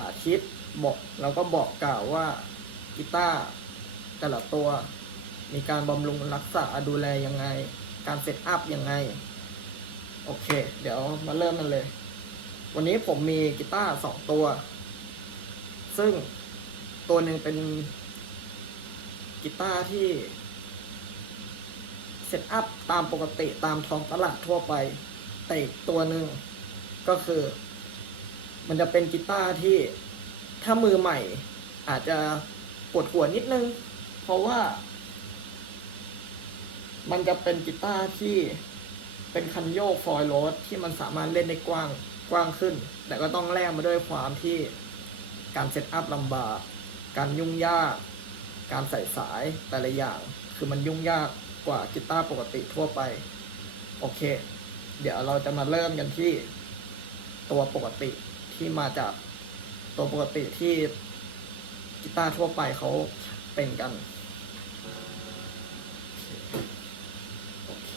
าธิตบอกแล้วก็บอกกล่าวว่ากีตาร์แต่ละตัว มีการบำรุงรักษาดูแลยังไง การเซตอัพยังไง โอเค เดี๋ยวมาเริ่มกันเลย วันนี้ผมมีกีตาร์สองตัว ซึ่งตัวหนึ่งเป็นกีตาร์ที่เซตอัพตามปกติตามท้องตลาดทั่วไป แต่อีกตัวหนึ่งก็คือ มันจะเป็นกีตาร์ที่ถ้ามือใหม่ อาจจะปวดหัวนิดนึง เพราะว่า มันจะเป็นกีตาร์ที่เป็นคันโยกฟอยล์โรสที่มันสามารถเล่นได้กว้างกว้างขึ้น แต่ก็ต้องแลกมาด้วยความที่การเซตอัพลำบาก การยุ่งยาก การใส่สายแต่ละอย่าง คือมันยุ่งยากกว่ากีตาร์ปกติทั่วไป โอเค เดี๋ยวเราจะมาเริ่มกันที่ตัวปกติ ที่มาจากตัวปกติที่กีตาร์ทั่วไปเขาเป็นกัน โอเค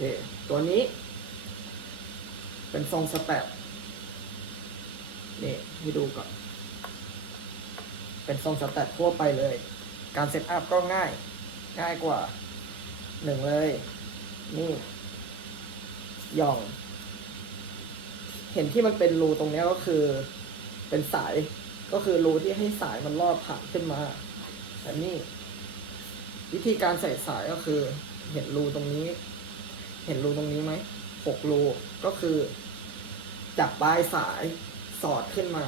ตัวนี้ เป็นทรงสแตปนี่ ให้ดูก่อน เป็นทรงสแตปทั่วไปเลย การเซตอัพก็ง่าย ง่ายกว่าหนึ่งเลย นี่ย่อง เห็นที่มันเป็นรูตรงนี้ก็คือ เป็นสายก็คือรูที่ให้สายมันลอดผ่านขึ้นมาแต่นี่วิธีการใส่สายก็คือ เห็นรูตรงนี้ เห็นรูตรงนี้ไหมหกรูก็คือจับปลายสายสอดขึ้นมา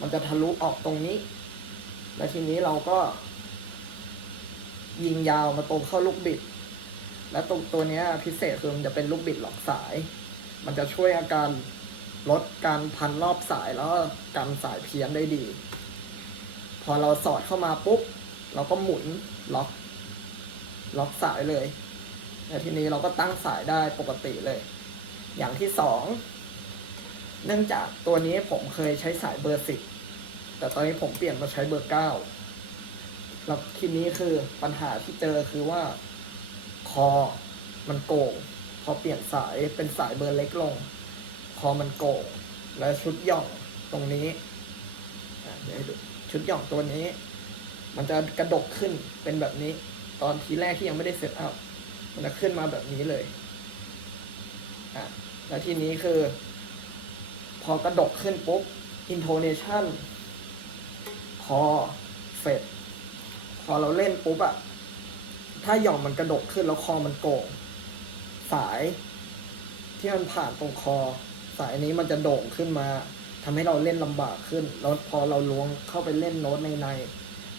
มันจะทะลุออกตรงนี้ แล้วทีนี้เราก็ ยิงยาวมาตรงเข้าลูกบิด และตรงตัวเนี้ยพิเศษคือมันจะเป็นลูกบิดหลอกสาย มันจะช่วยอาการ ลดการพันรอบสายแล้วกันสายเพี้ยนได้ดี พอเราสอดเข้ามาปุ๊บ เราก็หมุนล็อก ล็อกสายเลยแล้วทีนี้เราก็ตั้งสายได้ปกติเลย อย่างที่สองเนื่องจากตัวนี้ผมเคยใช้สายเบอร์สิบแต่ตอนนี้ผมเปลี่ยนมาใช้เบอร์เก้าแล้วทีนี้คือปัญหาที่เจอคือว่าคอมันโก่งพอเปลี่ยนสายเป็นสายเบอร์เล็กลง คอมันโก่งและชุดหย่องตรงนี้เดี๋ยวให้ดูชุดหย่องตัวนี้ มันจะกระดกขึ้นเป็นแบบนี้ ตอนทีแรกที่ยังไม่ได้เซตอัพมันจะขึ้นมาแบบนี้เลยอะแล้วทีนี้คือ พอกระดกขึ้นปุ๊บ intonation คอเฟดพอเราเล่นปุ๊บอะถ้าหย่องมันกระดกขึ้นแล้วคอมันโก่งสายที่มันผ่านตรงคอ สายนี้มันจะโด่งขึ้นมาทำให้เราเล่นลำบากขึ้น แล้วพอเราล้วงเข้าไปเล่นโน้ตในใน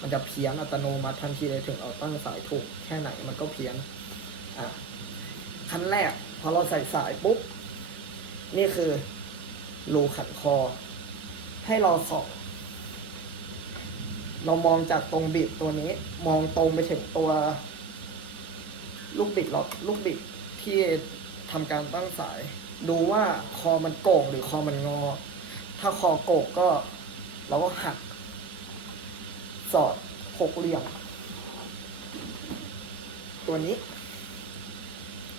มันจะเพี้ยนอัตโนมัติทันทีเลยถึงเอาตั้งสายถูกแค่ไหนมันก็เพี้ยน อะขั้นแรก พอเราใส่สายปุ๊บ นี่คือรูขันคอ ให้เราสองเรามองจากตรงบิดตัวนี้ มองตรงไปถึงตัว ลูกบิดล็อลูกบิดที่ทำการตั้งสาย ดูว่าคอมันโก่งหรือคอมันงอ ถ้าคอโก่งก็เราก็หัก สอดหกเหลี่ยม ตัวนี้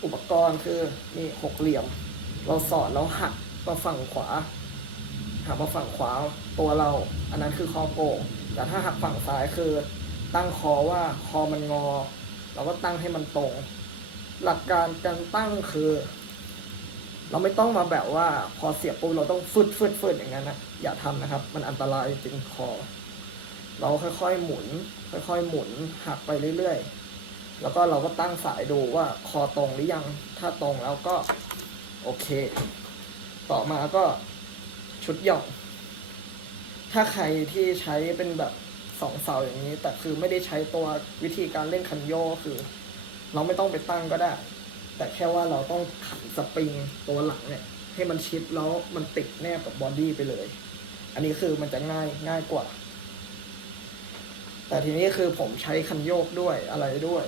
อุปกรณ์คือนี่หกเหลี่ยม เราสอดแล้วหักมาฝั่งขวา หักมาฝั่งขวาตัวเรา อันนั้นคือคอโก่งแต่ถ้าหักฝั่งซ้ายคือ ตั้งคอว่าคอมันงอ เราก็ตั้งให้มันตรง หลักการการตั้งคือ เราไม่ต้องมาแบบว่าพอเสียบปุ๊บเราต้องฟึดฟึดฟึดอย่างนั้นนะอย่าทำนะครับ มันอันตรายจริงคอ เราค่อยๆหมุน ค่อยๆหมุนหักไปเรื่อยๆ แล้วก็เราก็ตั้งสายดูว่าคอตรงหรือยัง ถ้าตรงแล้วก็โอเค ต่อมาก็ชุดหย่องถ้าใครที่ใช้เป็นแบบสองเสาอย่างนี้ แต่คือไม่ได้ใช้ตัววิธีการเล่นคันโยกคือ เราไม่ต้องไปตั้งก็ได้ แต่แค่ว่าเราต้องขันสปริงตัวหลังเนี่ยให้มันชิดแล้วมันติดแนบกับบอดี้ไปเลย อันนี้คือมันจะง่ายง่ายกว่า แต่ทีนี้คือผมใช้คันโยกด้วยอะไรด้วย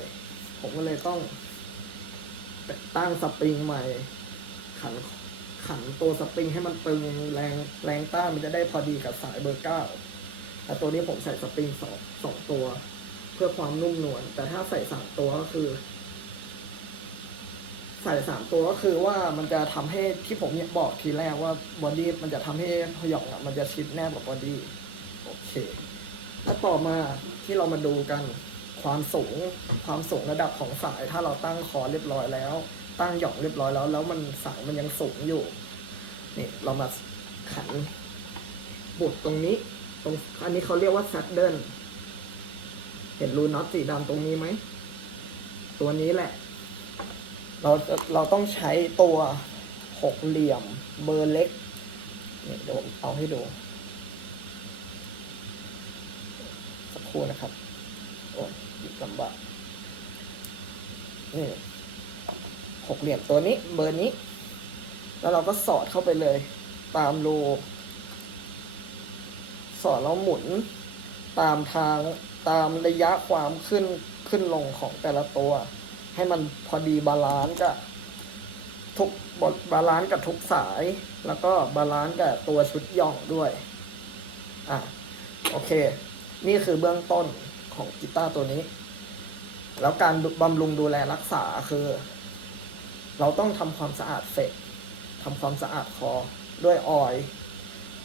ผมก็เลยต้องตั้งสปริงใหม่ ขันขันตัวสปริงให้มันตึงแรงแรงต้านมันจะได้พอดีกับสายเบอร์เก้าแต่ตัวนี้ผมใส่สปริงสองสองตัว เพื่อความนุ่มนวลแต่ถ้าใส่สามตัวก็คือ ใส่สามตัวก็คือว่ามันจะทำให้ที่ผมบอกทีแรกว่าบอดี้มันจะทำให้พยองอะมันจะชิดแนบกับบอดี้โอเคแล้วต่อมาที่เรามาดูกันความสูงความสูงระดับของสาย ถ้าเราตั้งคอเรียบร้อยแล้ว ตั้งหย่องเรียบร้อยแล้ว แล้วมันสายมันยังสูงอยู่นี่เรามาขันบุดตรงนี้ตรงอันนี้เขาเรียกว่าซัดเดิลเห็นรูน็อตสีดำตรงนี้ไหมตัวนี้แหละ เราจะเราต้องใช้ตัวหกเหลี่ยมเบอร์เล็กนี่เดี๋ยวผมเอาให้ดู สักครู่นะครับ โอ้ยหยิบลำบากนี่หกเหลี่ยมตัวนี้เบอร์นี้ แล้วเราก็สอดเข้าไปเลย ตามรูสอดแล้วหมุนตามทางตามระยะความขึ้นขึ้นลงของแต่ละตัว ให้มันพอดีบาลานซ์กับทุกบาลานซ์กับทุกสาย แล้วก็บาลานซ์กับตัวชุดย่องด้วย อะ โอเค นี่คือเบื้องต้นของกีตาร์ตัวนี้ แล้วการบำรุงดูแลรักษาคือ เราต้องทำความสะอาดเฟกทำความสะอาดคอด้วยออย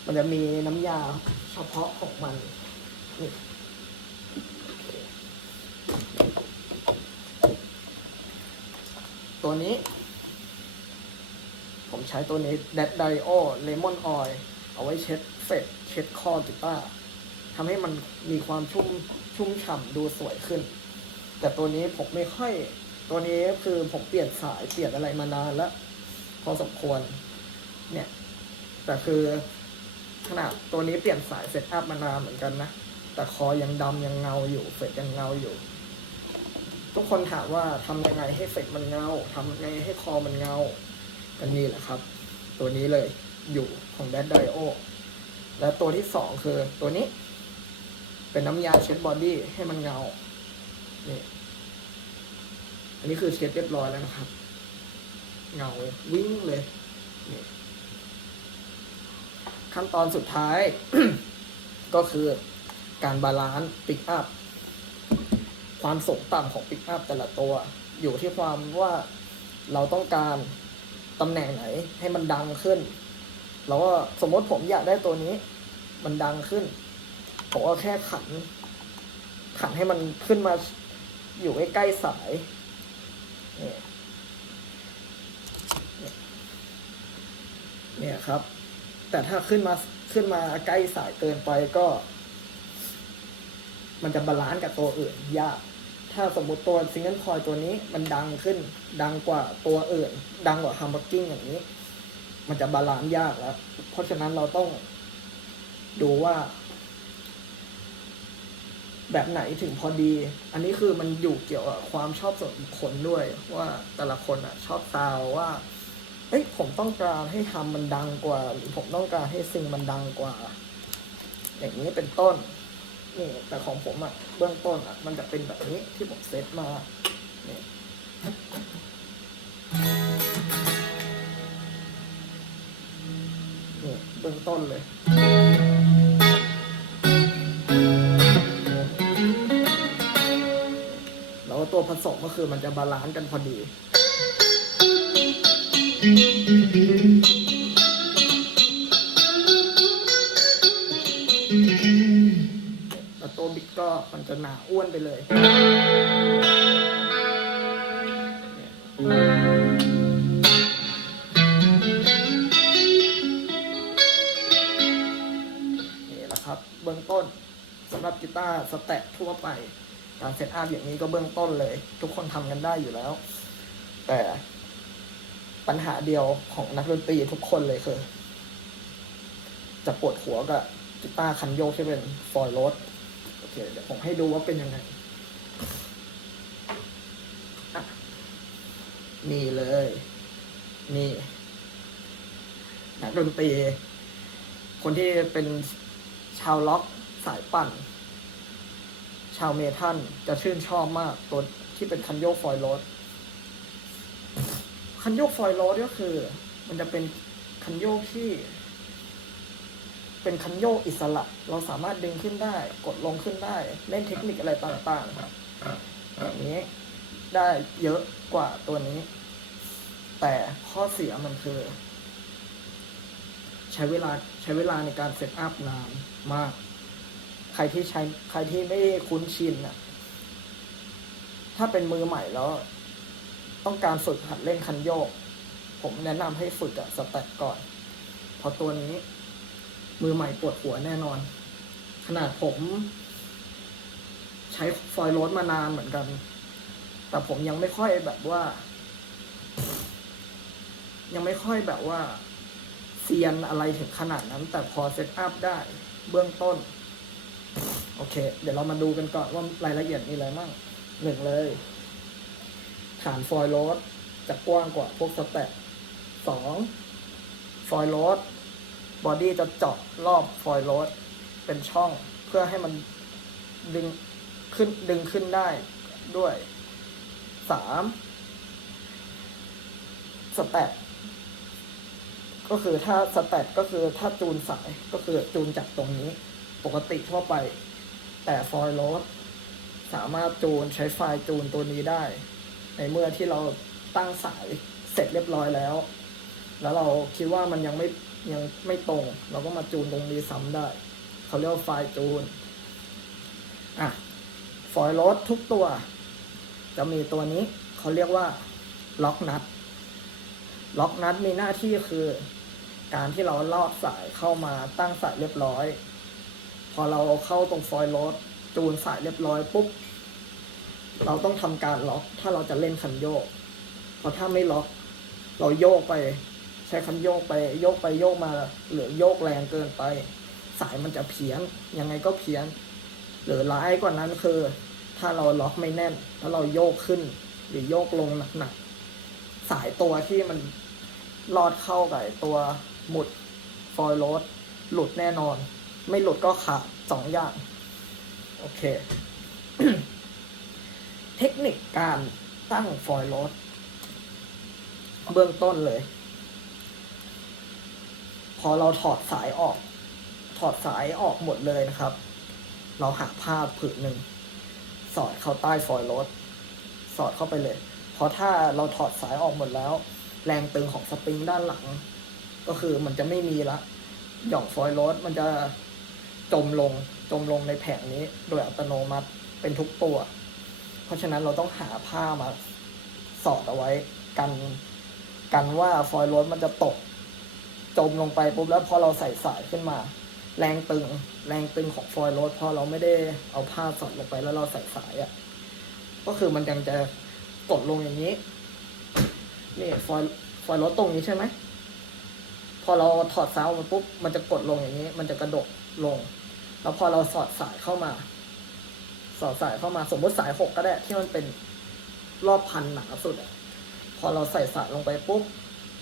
มันจะมีน้ำยาเฉพาะของมันนี่ ตัวนี้ ผมใช้ตัวนี้ d ดดไดโอเลมอนออยเอาไว้เช็ดเฟดเช็ดคอกีตาร์ทำให้มันมีความชุ่มชุ่มฉ่ำดูสวยขึ้น แต่ตัวนี้ผมไม่ค่อย ตัวนี้คือผมเปลี่ยนสายเปลี่ยนอะไรมานานแล้วพอสมควร เนี่ย แต่คือขนาดตัวนี้เปลี่ยนสายเซตอัพมานานเหมือนกันนะ แต่คอยังดำยังเงาอยู่เฟดยังเงาอยู่ ทุกคนถามว่าทำยังไงให้เฟดมันเงาทำยังไงให้คอมันเงาอันนี้แหละครับ ตัวนี้เลยอยู่ของแดดไดโอและตัวที่สองคือตัวนี้ เป็นน้ำยาเช็ดบอดี้ให้มันเงานี่อันนี้คือเช็ดเรียบร้อยแล้วนะครับ เงาวิ่งเลยนี่ขั้นตอนสุดท้าย ก็คือการบาลานซ์ปิกอัพ ความสูงต่ำของปิกอัพแต่ละตัว อยู่ที่ความว่าเราต้องการตำแหน่งไหนให้มันดังขึ้น แล้วก็สมมติผมอยากได้ตัวนี้ มันดังขึ้น ผมก็แค่ขัน ขันให้มันขึ้นมาอยู่ใกล้ๆสายเนี่ยเนี่ยครับ แต่ถ้าขึ้นมาขึ้นมาใกล้สายเกินไปก็ มันจะบาลานซ์กับตัวอื่นยาก ถ้าสมมติตัวซิงเกิลคอยตัวนี้มันดังขึ้น ดังกว่าตัวอื่น ดังกว่าฮัมเบอร์กิ้งอย่างนี้ มันจะบาลานซ์ยากแล้ว เพราะฉะนั้นเราต้องดูว่า แบบไหนถึงพอดี อันนี้คือมันอยู่เกี่ยวกับความชอบส่วนบุคคลด้วย ว่าแต่ละคนอะ ชอบซาวว่าเอ้ยผมต้องการให้ทำมันดังกว่า หรือผมต้องการให้ซิงมันดังกว่า อย่างนี้เป็นต้น นี่แต่ของผมอะเบื้องต้นอะมันจะเป็นแบบนี้ที่ผมเซตมาเนี่นี่เบื้องต้นเลยแล้วตัวผสมก็คือมันจะบาลานซ์กันพอดี ก็มันจะหนาอ้วนไปเลย นี่แหละครับ เบื้องต้นสำหรับกีตาร์สแต็กทั่วไป การเซตอัพอย่างนี้ก็เบื้องต้นเลย ทุกคนทำกันได้อยู่แล้ว แต่ปัญหาเดียวของนักดนตรีทุกคนเลยคือ จะปวดหัวกับกีตาร์คันโยกที่เป็นฟอยล์รถ เคเดี๋ยวผมให้ดูว่าเป็นยังไงนี่เลย นี่นักดนตรี คนที่เป็นชาวล็อกสายปั่น ชาวเมทัลจะชื่นชอบมาก ตัวที่เป็นคันโยกฟอยล์รถคันโยกฟอยล์รถก็คือ มันจะเป็นคันโยกที่ เป็นคันโยกอิสระ เราสามารถดึงขึ้นได้ กดลงขึ้นได้ เล่นเทคนิคอะไรต่างๆอย่างนี้ได้เยอะกว่าตัวนี้ แต่ข้อเสียมันคือ ใช้เวลาใช้เวลาในการเซตอัพนานมาก ใครที่ใช้ใครที่ไม่คุ้นชินน่ะถ้าเป็นมือใหม่แล้ว ต้องการฝึกหัดเล่นคันโยก ผมแนะนำให้ฝึกอะสแต็กก่อนเพราะตัวนี้ มือใหม่ปวดหัวแน่นอน ขนาดผม ใช้ฟอยล์โรดมานานเหมือนกัน แต่ผมยังไม่ค่อยแบบว่า ยังไม่ค่อยแบบว่าเซียนอะไรถึงขนาดนั้น แต่พอเซตอัพได้เบื้องต้น โอเค เดี๋ยวเรามาดูกันก่อนว่ารายละเอียดมีอะไรบ้างหนึ่งเลย ฐานฟอยล์โรดจะกว้างกว่าพวกสแต็กสองฟอยล์โรด บอดี้จะเจาะรอบฟอยล์โรดเป็นช่องเพื่อให้มันดึงขึ้นดึงขึ้นได้ด้วยสามสแต็กก็คือถ้าสแต็กก็คือถ้าจูนสายก็คือจูนจากตรงนี้ปกติทั่วไป แต่ฟอยล์โรดสามารถจูนใช้ไฟล์จูนตัวนี้ได้ ในเมื่อที่เราตั้งสายเสร็จเรียบร้อยแล้ว แล้วเราคิดว่ามันยังไม่ ยังไม่ตรง เราก็มาจูนตรงนี้ซ้ำได้ เขาเรียกว่าไฟล์จูน อะฟอยล์รดทุกตัว จะมีตัวนี้ เขาเรียกว่าล็อกนัด ล็อกนัดมีหน้าที่คือ การที่เราลอดสายเข้ามาตั้งสายเรียบร้อย พอเราเข้าตรงฟอยล์รดจูนสายเรียบร้อยปุ๊บ เราต้องทำการล็อก ถ้าเราจะเล่นคันโยก เพราะถ้าไม่ล็อก เราโยกไป ใช้คันโยกไปโยกไปโยกมาหรือโยกแรงเกินไป สายมันจะเพี้ยนยังไงก็เพี้ยน หรือร้ายกว่านั้นคือ ถ้าเราล็อกไม่แน่นแล้วเราโยกขึ้น หรือโยกลงหนักๆสายตัวที่มันลอดเข้ากับตัวหมุดฟอยล์โรดหลุดแน่นอน ไม่หลุดก็ขาดสองอย่าง โอเค เทคนิคการตั้งฟอยล์โรดเบื้องต้นเลย พอเราถอดสายออก ถอดสายออกหมดเลยนะครับ เราหาผ้าผืนหนึ่ง สอดเข้าใต้ฟอยล์รดสอดเข้าไปเลย เพราะถ้าเราถอดสายออกหมดแล้ว แรงตึงของสปริงด้านหลัง ก็คือมันจะไม่มีละหย่องฟอยล์รดมันจะจมลงจมลงในแผงนี้ โดยอัตโนมัติเป็นทุกตัว เพราะฉะนั้นเราต้องหาผ้ามาสอดเอาไว้ กันกันว่าฟอยล์รดมันจะตก จมลงไปปุ๊บแล้วพอเราใส่สายขึ้นมา แรงตึง แรงตึงของฟอยล์โรดพอเราไม่ได้เอาผ้าสอดลงไปแล้วเราใส่สายอะ่ะก็คือมันยังจะกดลงอย่างนี้นี่ฟอยล์ฟอยล์โรดตรงนี้ใช่ไหมพอเราถอดสายออกมาปุ๊บมันจะกดลงอย่างนี้ มันจะกระดกลง แล้วพอเราสอดสายเข้ามา สอดสายเข้ามาสมมติสายหกก็ได้ ที่มันเป็นรอบพันหนาสุดอะพอเราใส่สายลงไปปุ๊บ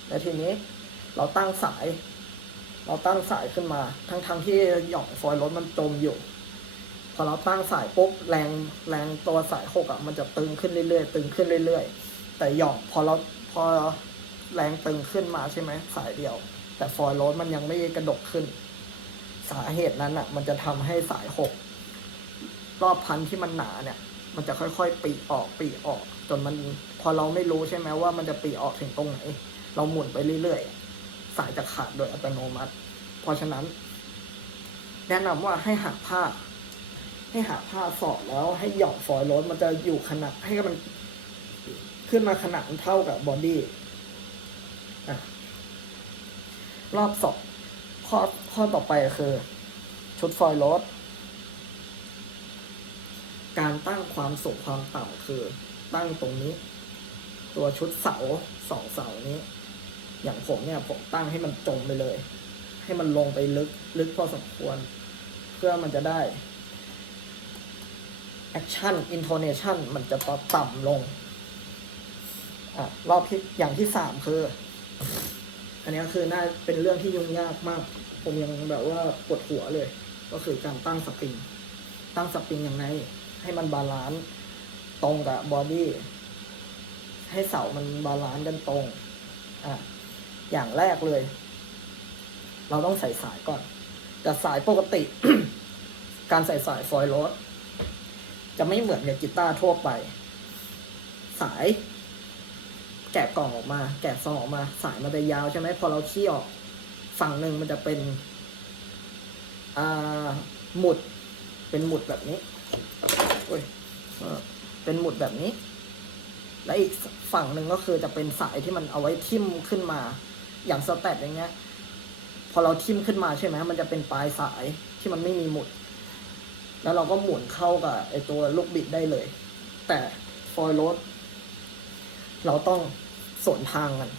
แล้วทีนี้ เราตั้งสาย เราตั้งสายขึ้นมา ทั้งๆทที่หย่องฟอยล์รถมันจมอยู่ พอเราตั้งสายปุ๊บแรงแรงตัวสายหกอะมันจะตึงขึ้นเรื่อยๆตึงขึ้นเรื่อยๆ แต่หย่องพอเราพอแรงตึงขึ้นมาใช่ไหมสายเดียว แต่ฟอยล์รถมันยังไม่กระดกขึ้น สาเหตุนั้นอะ มันจะทำให้สายหกรอบพันที่มันหนาเนี่ย มันจะค่อยๆปีออกปีออก จนมันพอเราไม่รู้ใช่ไหมว่ามันจะปีออกถึงตรงไหน เราหมุนไปเรื่อยๆ สายจะขาดโดยอัตโนมัติ เพราะฉะนั้น แนะนำว่าให้หาผ้า ให้หาผ้าสอดแล้วให้หย่อนฟอยล์รถมันจะอยู่ขนาดให้มันขึ้นมาขนาดเท่ากับบอดี้รอบสองข้อข้อต่อไปคือ ชุดฟอยล์รถการตั้งความสูงความต่ำคือ ตั้งตรงนี้ ตัวชุดเสาสองเสานี้ อย่างผมเนี่ยผมตั้งให้มันจมไปเลย ให้มันลงไปลึกลึกพอสมควร เพื่อมันจะได้ action intonation มันจะต่ำลงอะรอบที่อย่างที่สามคือ อันนี้คือน่าเป็นเรื่องที่ยุ่งยากมาก ผมยังแบบว่าปวดหัวเลย ก็คือการตั้งสปริง ตั้งสปริงอยังไงให้มันบาลานซ์ตรงกับบอดี้ให้เสามันบาลานซ์กันตรง อะ อย่างแรกเลย เราต้องใส่สายก่อน แต่สายปกติ การใส่สายฟอยล์รดจะไม่เหมือนกับกีตาร์ทั่วไป สาย แกะกล่องออกมา แกะซองออกมา สายมันจะยาวใช่ไหมพอเราขี้ออกฝั่งหนึ่งมันจะเป็นหมุด เป็นหมุดแบบนี้โอ้ยเออเป็นหมุดแบบนี้ และอีกฝั่งหนึ่งก็คือจะเป็นสายที่มันเอาไว้ทิ่มขึ้นมา อย่างสแตทอย่างเงี้ย พอเราทิมขึ้นมาใช่ไหมมันจะเป็นปลายสายที่มันไม่มีหมุด แล้วเราก็หมุนเข้ากับไอตัวลูกบิดได้เลย แต่ฟอยล์รถเราต้องสวนทางกัน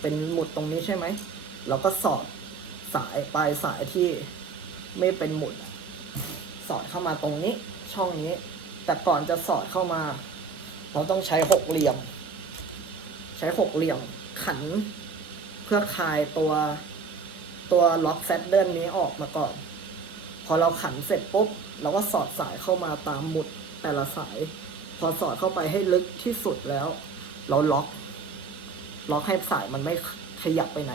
เป็นหมุดตรงนี้ใช่ไหม เราก็สอดสายปลายสายที่ไม่เป็นหมุด สอดเข้ามาตรงนี้ช่องนี้ แต่ก่อนจะสอดเข้ามา เราต้องใช้หกเหลี่ยม ใช้หกเหลี่ยมขัน เพื่อคลายตัวตัวล็อกแซดเดิลนี้ออกมาก่อน พอเราขันเสร็จปุ๊บ เราก็สอดสายเข้ามาตามหมุดแต่ละสาย พอสอดเข้าไปให้ลึกที่สุดแล้ว เราล็อก ล็อกให้สายมันไม่ขยับไปไหน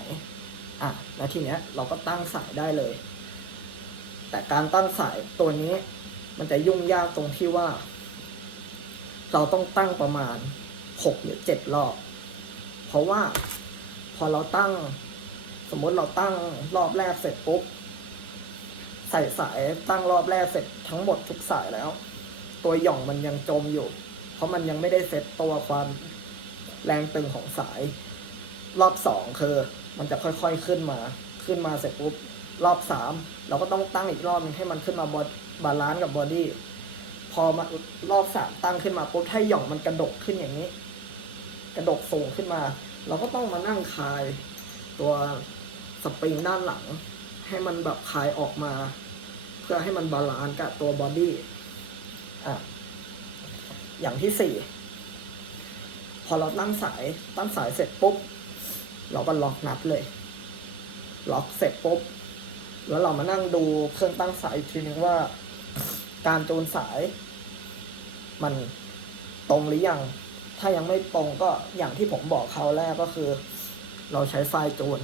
อะ แล้วทีเนี้ยเราก็ตั้งสายได้เลย แต่การตั้งสายตัวนี้ มันจะยุ่งยากตรงที่ว่า เราต้องตั้งประมาณหกหรือเจ็ดรอบ เพราะว่า อเราตั้ง สมมติเราตั้งรอบแรกเสร็จปุ๊บใส่สายตั้งรอบแรกเสร็จทั้งหมดทุกสายแล้ว ตัวหย่องมันยังจมอยู่ เพราะมันยังไม่ได้เซ็ตตัวความแรงตึงของสาย รอบสองคือมันจะค่อยๆขึ้นมา ขึ้นมาเสร็จปุ๊บรอบสามเราก็ต้องตั้งอีกรอบนึงให้มันขึ้นมาบบาลานซ์กับบอดี้พอมารอบสามตั้งขึ้นมาปุ๊บถ้าหย่องมันกระดกขึ้นอย่างนี้ กระดกสูงขึ้นมา เราก็ต้องมานั่งคลายตัวสปริงด้านหลัง ให้มันแบบคลายออกมา เพื่อให้มันบาลานซ์กับตัวบอดี้อะอย่างที่สี่พอเราตั้งสายตั้งสายเสร็จปุ๊บ เราก็ล็อกนัดเลย ล็อกเสร็จปุ๊บ แล้วเรามานั่งดูเครื่องตั้งสายอีกทีนึงว่า การจูนสาย มันตรงหรือยัง ถ้ายังไม่ตรงก็อย่างที่ผมบอกเขาแรกก็คือ เราใช้ไฟล์จูน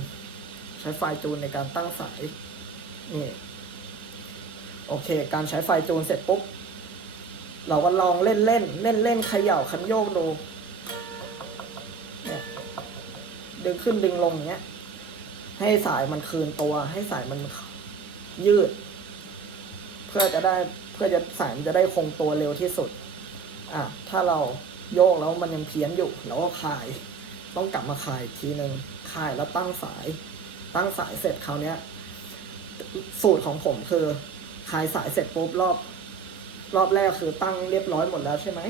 ใช้ไฟล์จูนในการตั้งสายนี่โอเค การใช้ไฟล์จูนเสร็จปุ๊บเราก็ลองเล่นเล่นเล่นเล่นเขย่าคันโยกดูเนี่ยดึงขึ้นดึงลงเงี้ย ให้สายมันคืนตัว ให้สายมันยืด เพื่อจะได้เพื่อจะสายมันจะได้คงตัวเร็วที่สุด อะถ้าเรา โยกแล้วมันยังเพี้ยนอยู่เราก็คลาย ต้องกลับมาคลายอีกทีหนึ่งคลายแล้วตั้งสาย ตั้งสายเสร็จคราวนี้ย สูตรของผมคือคลายสายเสร็จปุ๊บรอบ รอบแรกคือตั้งเรียบร้อยหมดแล้วใช่ไหม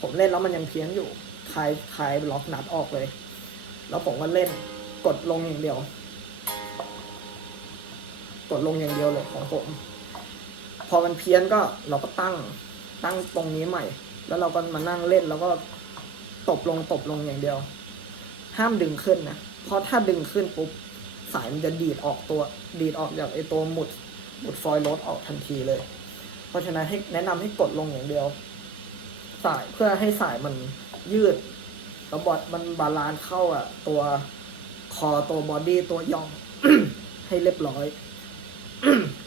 ผมเล่นแล้วมันยังเพี้ยนอยู่คลายคลายล็อกนัดออกเลย แล้วผมก็เล่นกดลงอย่างเดียว กดลงอย่างเดียวเลยของผม พอมันเพี้ยนก็เราก็ตั้งตั้งตรงนี้ใหม่ แล้วเราก็มานั่งเล่นแล้วก็ตบลงตบลงอย่างเดียว ห้ามดึงขึ้นนะเพราะถ้าดึงขึ้นปุ๊บสายมันจะดีดออกตัว ดีดออกจากไอตัวหมุดหมุดฟอยล์รถออกทันทีเลย เพราะฉะนั้นให้แนะนำให้กดลงอย่างเดียว สายเพื่อให้สายมันยืดแล้วบอดมันบาลานซ์เข้าอะ ตัวคอตัวบอดี้ตัวยองให้เรียบร้อย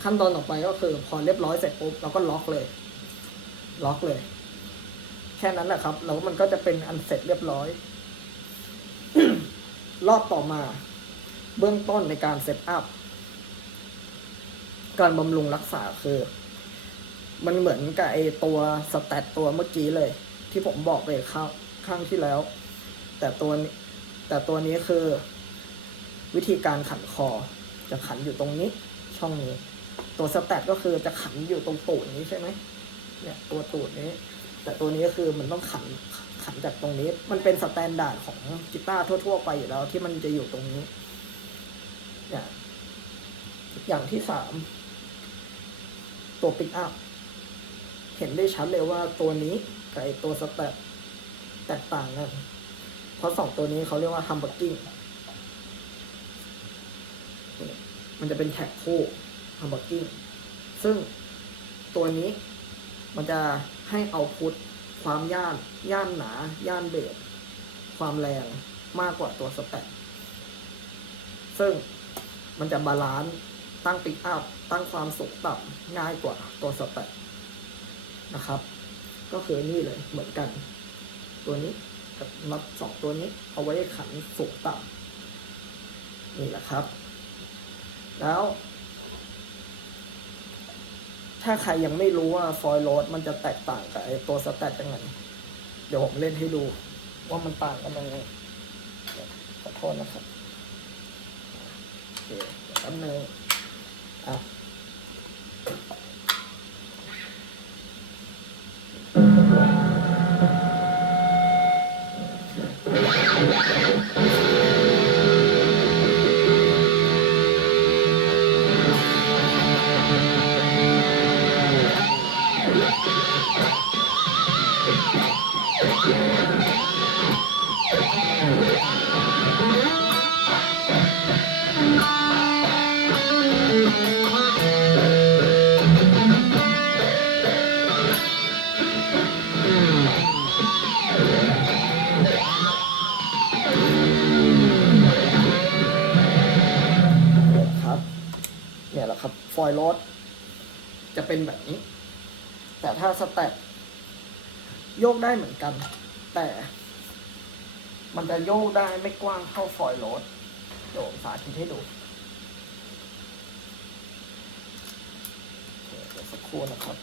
ขั้นตอนต่อไปก็คือ พอเรียบร้อยเสร็จปุ๊บเราก็ล็อกเลย ล็อกเลย แค่นั้นแหละครับ แล้วมันก็จะเป็นอันเสร็จเรียบร้อย รอบต่อมา เบื้องต้นในการเซตอัพ การบำรุงรักษาคือ มันเหมือนกับไอตัวสแตตตัวเมื่อกี้เลย ที่ผมบอกไปข้างข้างที่แล้ว แต่ตัวนี้แต่ตัวนี้คือ วิธีการขันคอ จะขันอยู่ตรงนี้ ช่องนี้ ตัวสแตตก็คือจะขันอยู่ตรงตูดนี้ใช่ไหมเนี่ย ตัวตูดนี้ แต่ตัวนี้ก็คือมันต้องขันขันจากตรงนี้ มันเป็นสแตนดาร์ดของกีตาร์ทั่ว ๆ ไปอยู่แล้วที่มันจะอยู่ตรงนี้เนี่ยอย่างที่สามตัวปิกอัพเห็นได้ชัดเลยว่าตัวนี้กับตัวสแตทแตกต่างกันเพราะสองตัวนี้เขาเรียกว่าฮัมเบอร์กิ้งมันจะเป็นแท็กคู่ฮัมเบอร์กิ้งซึ่งตัวนี้มันจะ ให้เอาพุทความย่านย่านหนา ย่านเบสความแรงมากกว่าตัวสแตทซึ่งมันจะบาลานซ์ตั้งปิกอัพตั้งความสูงต่ำง่ายกว่าตัวสแตทนะครับ ก็คือนี่เลยเหมือนกัน ตัวนี้กับน็อตสองตัวนี้ เอาไว้ขันสูงต่ำนี่แหละครับ แล้ว ถ้าใครยังไม่รู้ว่าฟอยล์โรดมันจะแตกต่างกับไอตัวสแตทยังไง เดี๋ยวผมเล่นให้ดูว่ามันต่างกันยังไงขอโทษนะครับโอเคแป๊บนึงอะ เนี่ยแหละครับ ฟอยล์รถจะเป็นแบบนี้ แต่ถ้าสแตทโยกได้เหมือนกัน แต่ มันจะโยกได้ไม่กว้างเท่าฟอยล์รถเดี๋ยวสาธิตให้ดูเดี๋ยวสักครู่นะครับ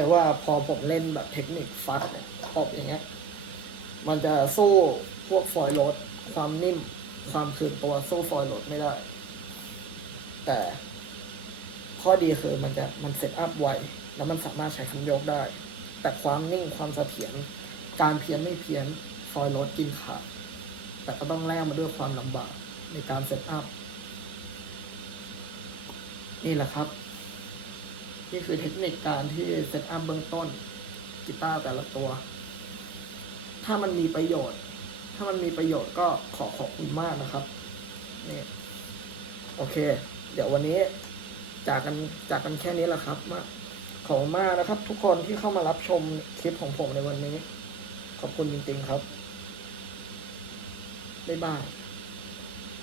เลยว่าพอผมเล่นแบบเทคนิคฟัดเนี่ยออกอย่างเงี้ย มันจะสู้พวกฟอยล์โรดความนิ่ม ความคืนตัวสู้ฟอยล์โรดไม่ได้ แต่ข้อดีคือมันจะมันเซตอัพไวแล้วมันสามารถใช้คันยกได้ แต่ความนิ่งความเสถียรการเพี้ยนไม่เพี้ยนฟอยล์โรดกินขาดแต่ก็ต้องแลกมาด้วยความลำบากในการเซตอัพนี่แหละครับ นี่คือเทคนิคการที่เซตอัพเบื้องต้นกีตาร์แต่ละตัว ถ้ามันมีประโยชน์ ถ้ามันมีประโยชน์ก็ขอขอบคุณมากนะครับนี่โอเค เดี๋ยววันนี้จากกันจากกันแค่นี้แหละครับมาขอบมากนะครับ ทุกคนที่เข้ามารับชมคลิปของผมในวันนี้ ขอบคุณจริงๆครับบ๊ายบาย